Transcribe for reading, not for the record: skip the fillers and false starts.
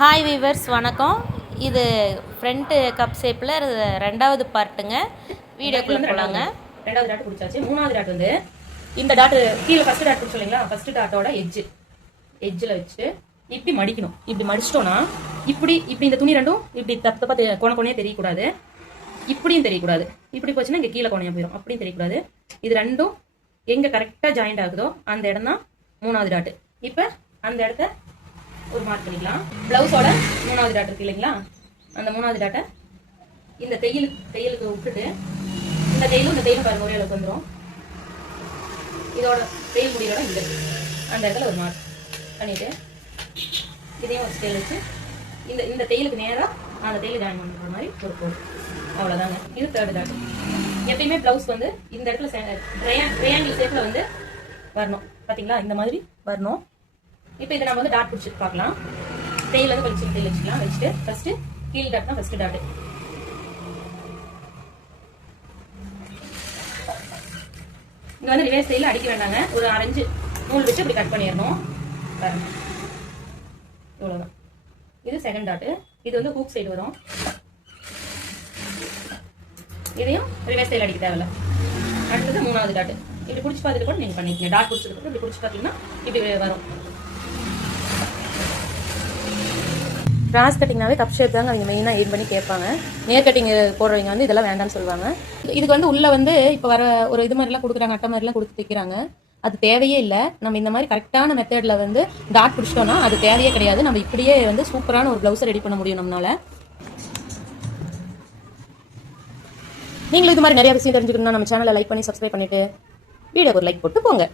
Hi viewers வணக்கம். இது front cup ஷேப்பில் ரெண்டாவது பார்ட்டுங்க. வீடியோக்குள்ளே போகலாங்க. ரெண்டாவது டாட் பிடிச்சாச்சு. மூணாவது டாட் வந்து இந்த டாட் கீழே ஃபர்ஸ்ட் டாட் பிடிச்சோம் இல்லைங்களா, ஃபர்ஸ்ட் டாட்டோட எட்ஜில் வச்சுட்டு இப்படி மடிக்கணும். இப்படி மடிச்சிட்டோன்னா இப்படி இந்த துணி ரெண்டும் இப்படி தப்பா கோணையே தெரியக்கூடாது, இப்படியும் தெரியக்கூடாது. இப்படி போச்சுன்னா இங்கே கீழே கோணையா போயிடும், அப்படியும் தெரியக்கூடாது. இது ரெண்டும் எங்கே கரெக்டாக ஜாயிண்ட் ஆகுதோ அந்த இடம் தான் மூணாவது டாட்டு. இப்போ அந்த இடத்த ஒரு மார்க் பண்ணிக்கலாம். பிளவுஸோட மூணாவது டாட் இருக்கு இல்லைங்களா, அந்த மூணாவது டாட்டை இந்த தையலுக்கு விட்டுட்டு இந்த தையலும் பாருங்க ஒரே அளவுக்கு வந்துடும். இதோட தையல் முடியோட இந்த அந்த இடத்துல ஒரு மார்க் பண்ணிட்டு இதையும் ஒரு ஸ்கேல் வச்சு இந்த தையலுக்கு நேராக அந்த தையல் ஜாயின் பண்ணுற மாதிரி ஒரு கோடு. அவ்வளோதாங்க. இது தேர்டு டாட். எப்பயுமே பிளவுஸ் வந்து இந்த இடத்துல ட்ரையாங்கிள் ஷேப்பில் வந்து வரணும். பார்த்தீங்களா, இந்த மாதிரி வரணும். இப்போ இதை நம்ம வந்து டாட் பிடிச்சி பார்க்கலாம். தையல் வந்து கொஞ்சம் தையல் வச்சுக்கலாம். வச்சுட்டு ஃபர்ஸ்ட் கீழ் டாட் தான் ஃபர்ஸ்ட் டாட். இங்கே வந்து ரிவர்ஸ் தையல் அடிக்க வேண்டாங்க. ஒரு 6 நூல் வச்சு இப்படி கட் பண்ணிடணும். பாருங்க, இவ்வளோதான். இது செகண்ட் டாட்டு. இது வந்து ஹூக் சைடு வரும். இதையும் ரிவர்ஸ் தையல் அடிக்க தேவையில்ல. அடுத்தது மூணாவது டாட்டு. இப்படி பிடிச்சி பார்த்துட்டு கூட நீங்கள் பண்ணிக்கங்க. டாட் பிடிச்சதுக்கு இப்படி பிடிச்சி பார்த்தீங்கன்னா இப்படி வரும். கிராஸ் கட்டிங்னாவே கப் ஷேப் தாங்க அவங்க மெயினாக எய்ம் பண்ணி கேட்பாங்க. நேர் கட்டிங் போடுறவங்க வந்து இதெல்லாம் வேண்டாம்னு சொல்லுவாங்க. இதுக்கு வந்து உள்ளே வந்து இப்போ வர ஒரு இது மாதிரிலாம் கொடுக்குறாங்க, அட்டை மாதிரிலாம் கொடுத்து தைக்கிறாங்க. அது தேவையே இல்லை. நம்ம இந்த மாதிரி கரெக்டான மெத்தடில் வந்து டாட் பிடிச்சிட்டோம்னா அது தேவையே கிடையாது. நம்ம இப்படியே வந்து சூப்பரான ஒரு ப்ளவுஸை ரெடி பண்ண முடியும் நம்மளால. நீங்களும் இது மாதிரி நிறைய விஷயம் தெரிஞ்சுக்கணும்னா நம்ம சேனலை லைக் பண்ணி சப்ஸ்கிரைப் பண்ணிட்டு வீடியோக்கு ஒரு லைக் போட்டு போங்க.